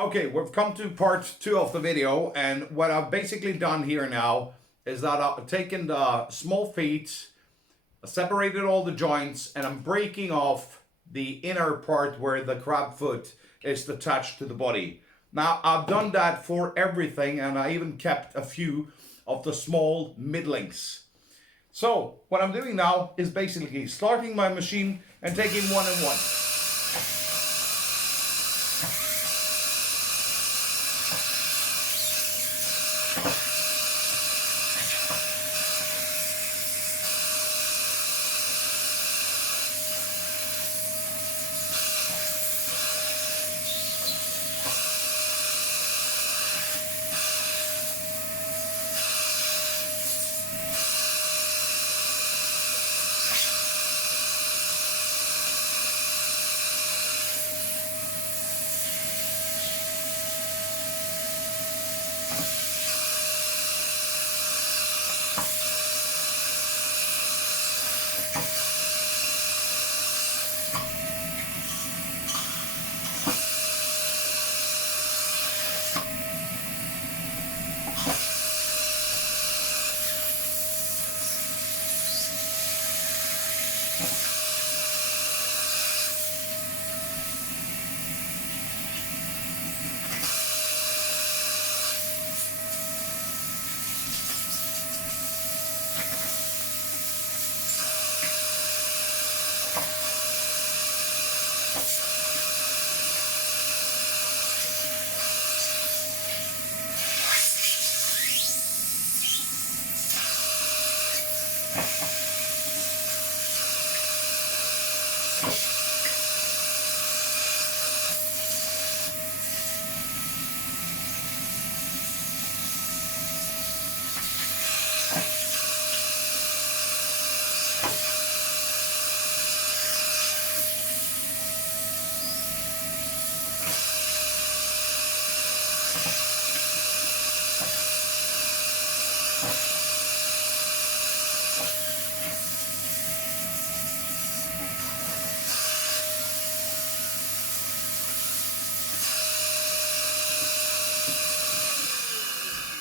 Okay, we've come to part 2 of the video, and what I've basically done here now is that I've taken the small feet, separated all the joints, and I'm breaking off the inner part where the crab foot is attached to the body. Now, I've done that for everything, and I even kept a few of the small mid-links. So, what I'm doing now is basically starting my machine and taking one and one.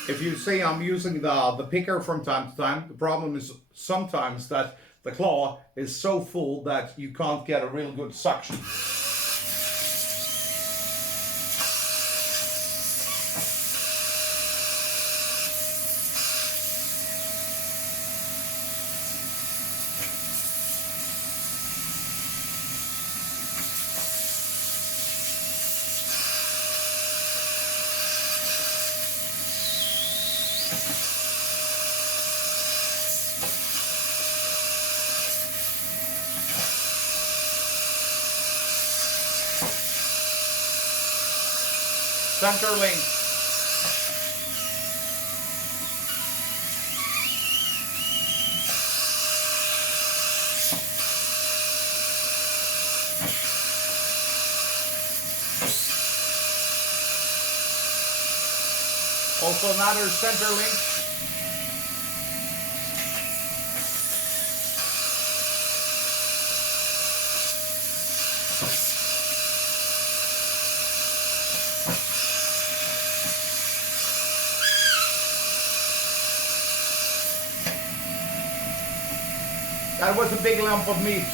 If you see I'm using the picker from time to time, the problem is sometimes that the claw is so full that you can't get a real good suction. Center link. Also another center link. That was a big lump of meat.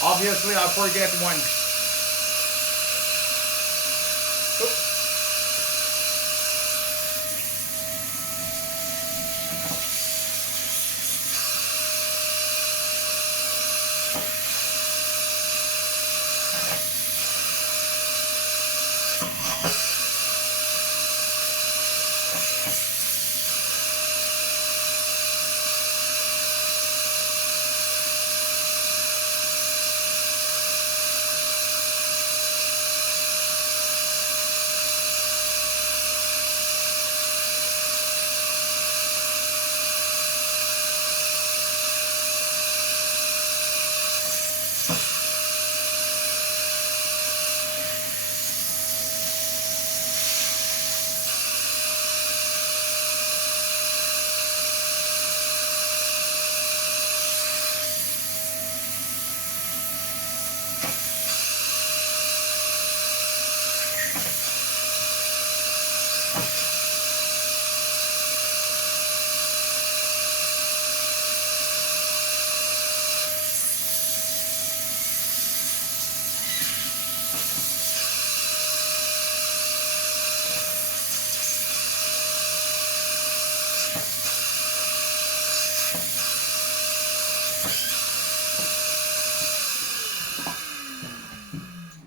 Obviously, I forget one. Oops.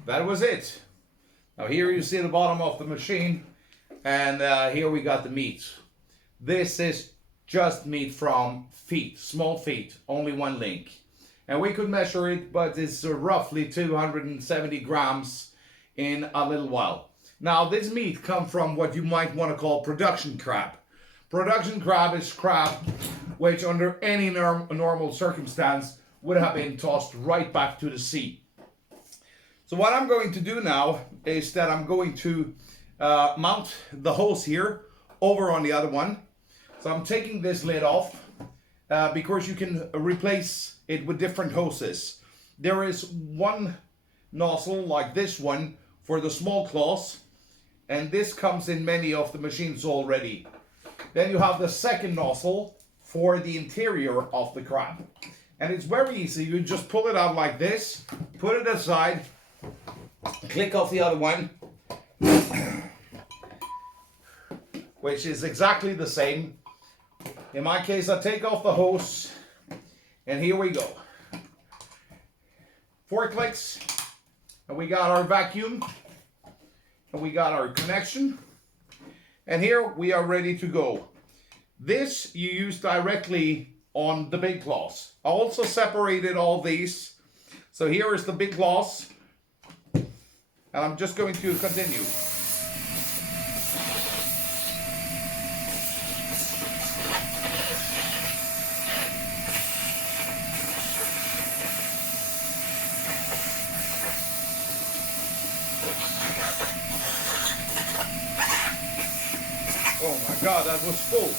That was it. Now here you see the bottom of the machine, and here we got the meat. This is just meat from feet, small feet, only one link. And we could measure it, but it's roughly 270 grams in a little while. Now this meat comes from what you might want to call production crab. Production crab is crab which under any normal circumstance would have been tossed right back to the sea. So what I'm going to do now is that I'm going to mount the hose here over on the other one. So I'm taking this lid off because you can replace it with different hoses. There is one nozzle like this one for the small claws, and this comes in many of the machines already. Then you have the second nozzle for the interior of the crab. And it's very easy. You just pull it out like this, put it aside, click off the other one, which is exactly the same. In my case, I take off the hose, and here we go. 4 clicks, and we got our vacuum, and we got our connection, and here we are ready to go. This you use directly on the big claws. I also separated all these. So here is the big claws. And I'm just going to continue. Oh my God, that was full.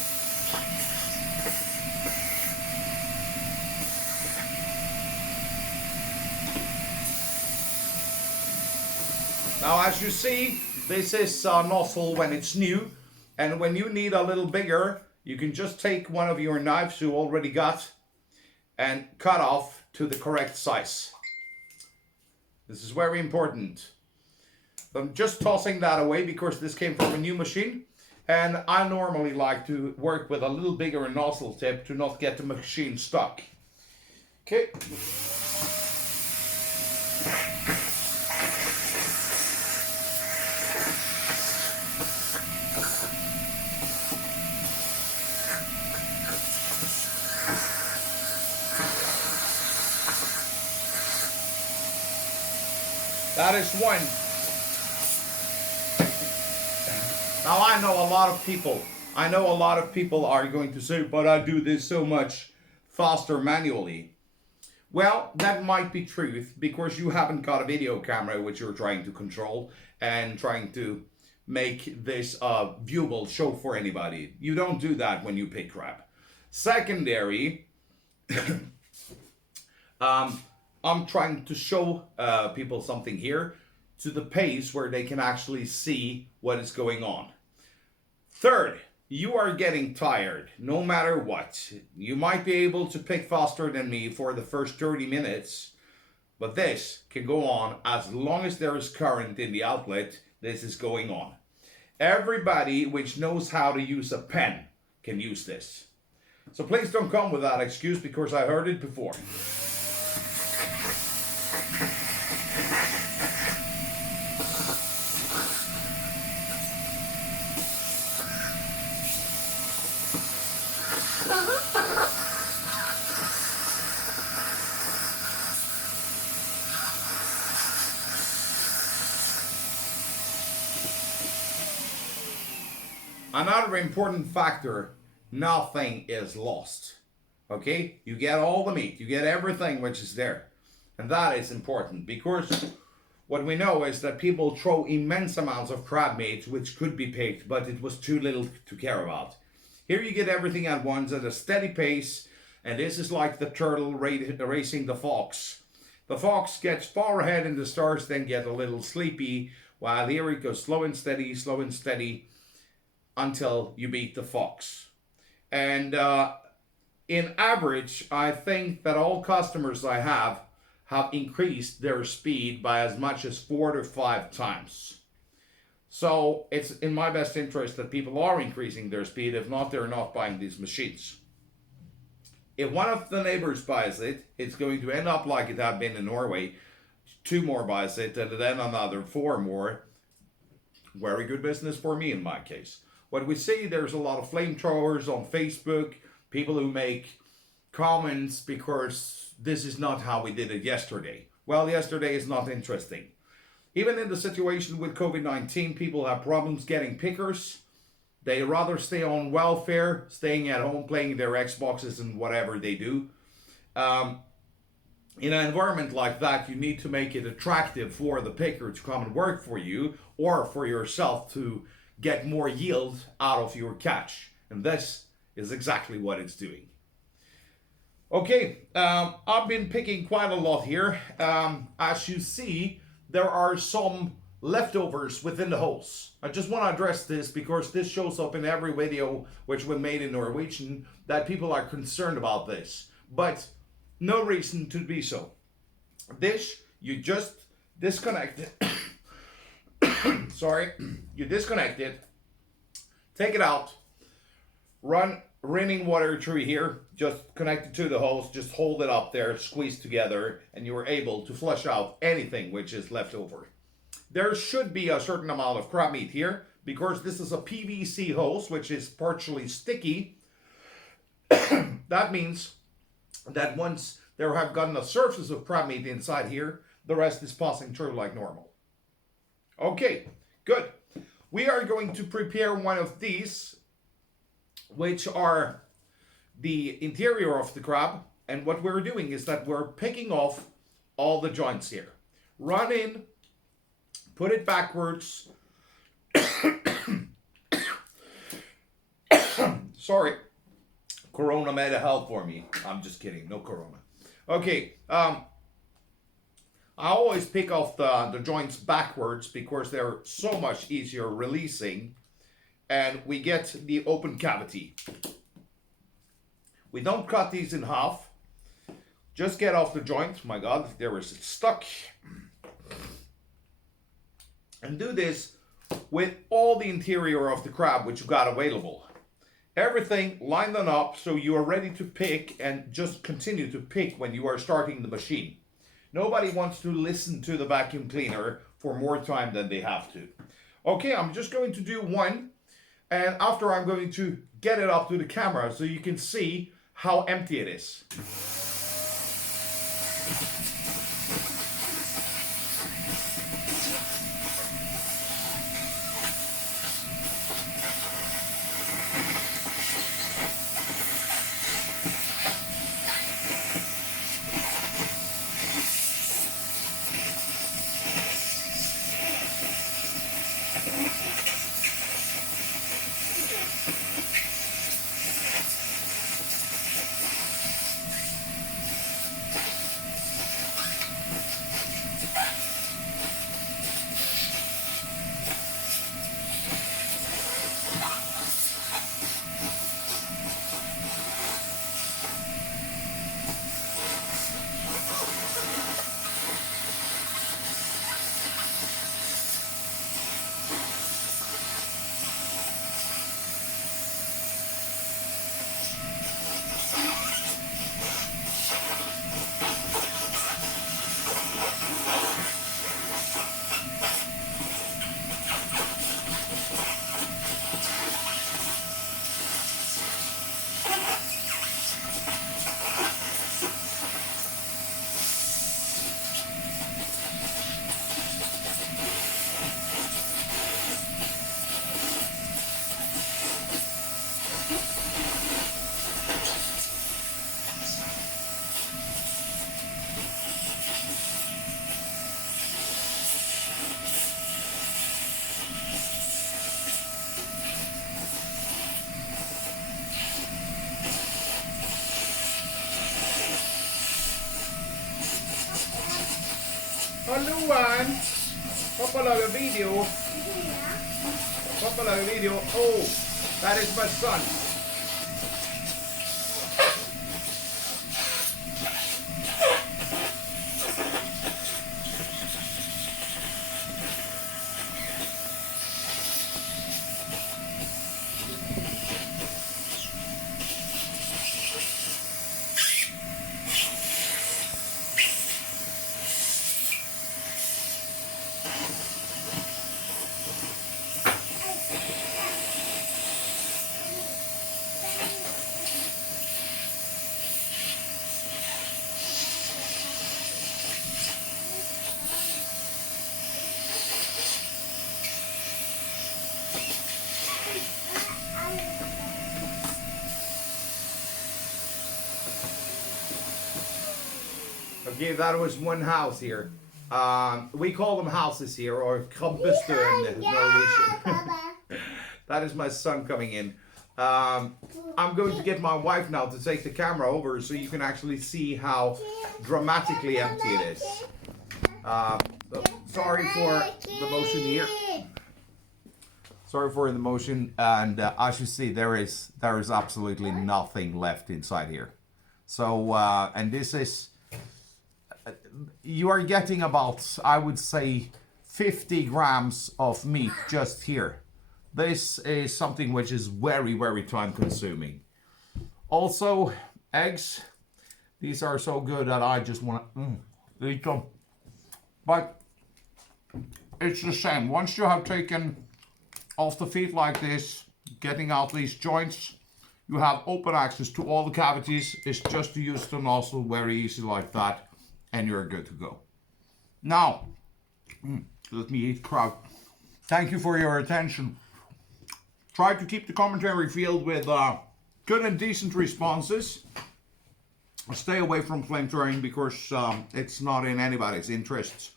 Now, as you see, this is a nozzle when it's new, and when you need a little bigger, you can just take one of your knives you already got and cut off to the correct size. This is very important. I'm just tossing that away because this came from a new machine, and I normally like to work with a little bigger nozzle tip to not get the machine stuck. Okay. That is one. Now I know a lot of people are going to say, but I do this so much faster manually. Well, that might be truth because you haven't got a video camera which you're trying to control and trying to make this a viewable show for anybody. You don't do that when you pick crab. Secondary, I'm trying to show people something here to the pace where they can actually see what is going on. Third, you are getting tired no matter what. You might be able to pick faster than me for the first 30 minutes, But this can go on as long as there is current in the outlet. This is going on. Everybody which knows how to use a pen can use this. So please don't come with that excuse because I heard it before. Another important factor, nothing is lost. Okay? You get all the meat, you get everything which is there. And that is important because what we know is that people throw immense amounts of crab meat which could be picked, but it was too little to care about. Here you get everything at once at a steady pace, and this is like the turtle racing the fox. The fox gets far ahead and the stars then get a little sleepy, while here it goes slow and steady, until you beat the fox. And in average, I think that all customers I have increased their speed by as much as 4 to 5 times. So it's in my best interest that people are increasing their speed. If not, they're not buying these machines. If one of the neighbors buys it, it's going to end up like it had been in Norway. 2 more buys it, and then another 4 more. Very good business for me in my case. What we see, there's a lot of flamethrowers on Facebook, people who make comments because this is not how we did it yesterday. Well, yesterday is not interesting. Even in the situation with COVID-19, people have problems getting pickers. They rather stay on welfare, staying at home, playing their Xboxes and whatever they do. In an environment like that, you need to make it attractive for the picker to come and work for you or for yourself to get more yield out of your catch. And this is exactly what it's doing. Okay, I've been picking quite a lot here. As you see, there are some leftovers within the holes. I just want to address this because this shows up in every video which we made in Norwegian, that people are concerned about this. But no reason to be so. This, you just disconnect it. Sorry, you disconnect it, take it out, run running water through here, just connect it to the hose, just hold it up there, squeeze together, and you are able to flush out anything which is left over. There should be a certain amount of crab meat here, because this is a PVC hose, which is partially sticky. That means that once there have gotten a surface of crab meat inside here, the rest is passing through like normal. Okay, good. We are going to prepare one of these, which are the interior of the crab. And what we're doing is that we're picking off all the joints here. Run in, put it backwards. Sorry, Corona made a help for me. I'm just kidding, no Corona. Okay, I always pick off the joints backwards because they're so much easier releasing, and we get the open cavity. We don't cut these in half. Just get off the joint. My God, there is it stuck. And do this with all the interior of the crab which you got available. Everything, line them up so you are ready to pick, and just continue to pick when you are starting the machine. Nobody wants to listen to the vacuum cleaner for more time than they have to. Okay, I'm just going to do one, and after I'm going to get it up to the camera so you can see how empty it is. Papalaga video. Papalaga video. Oh, that is my son. Okay, that was one house here. We call them houses here, or krabbestuer in Norwegian. That is my son coming in. I'm going to get my wife now to take the camera over so you can actually see how dramatically empty it is. So sorry for the motion here. Sorry for the motion, and as you see, there is absolutely nothing left inside here. So, and this is, you are getting about, I would say, 50 grams of meat just here. This is something which is very, very time consuming. Also, eggs, these are so good that I just want to eat them. But it's the same. Once you have taken off the feet like this, getting out these joints, you have open access to all the cavities. It's just to use the nozzle very easy like that, and you're good to go. Now, let me eat crab. Thank you for your attention. Try to keep the commentary field with good and decent responses. Stay away from flamethrowing because it's not in anybody's interests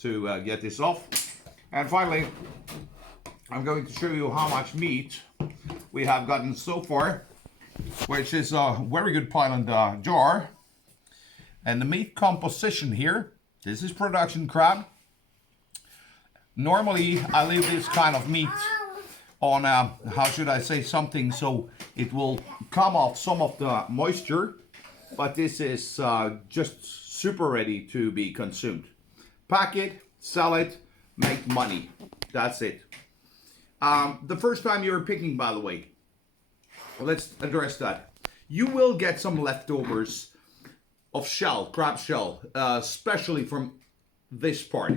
to get this off. And finally, I'm going to show you how much meat we have gotten so far, which is a very good pilot jar. And the meat composition here, this is production crab. Normally, I leave this kind of meat on, how should I say, something so it will come off some of the moisture, but this is just super ready to be consumed. Pack it, sell it, make money. That's it. The first time you're picking, by the way, let's address that. You will get some leftovers of shell, crab shell, especially from this part.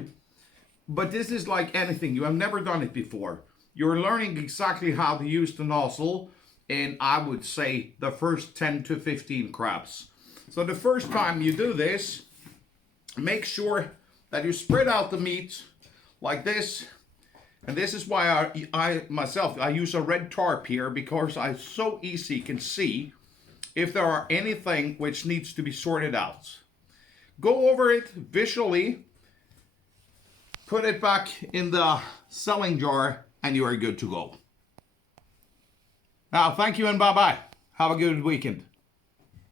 But this is like anything. You have never done it before. You're learning exactly how to use the nozzle in, I would say, the first 10 to 15 crabs. So the first time you do this, make sure that you spread out the meat like this. And this is why I myself use a red tarp here, because I so easy can see if there are anything which needs to be sorted out. Go over it visually, put it back in the selling jar, and you are good to go. Now, thank you and bye-bye. Have a good weekend.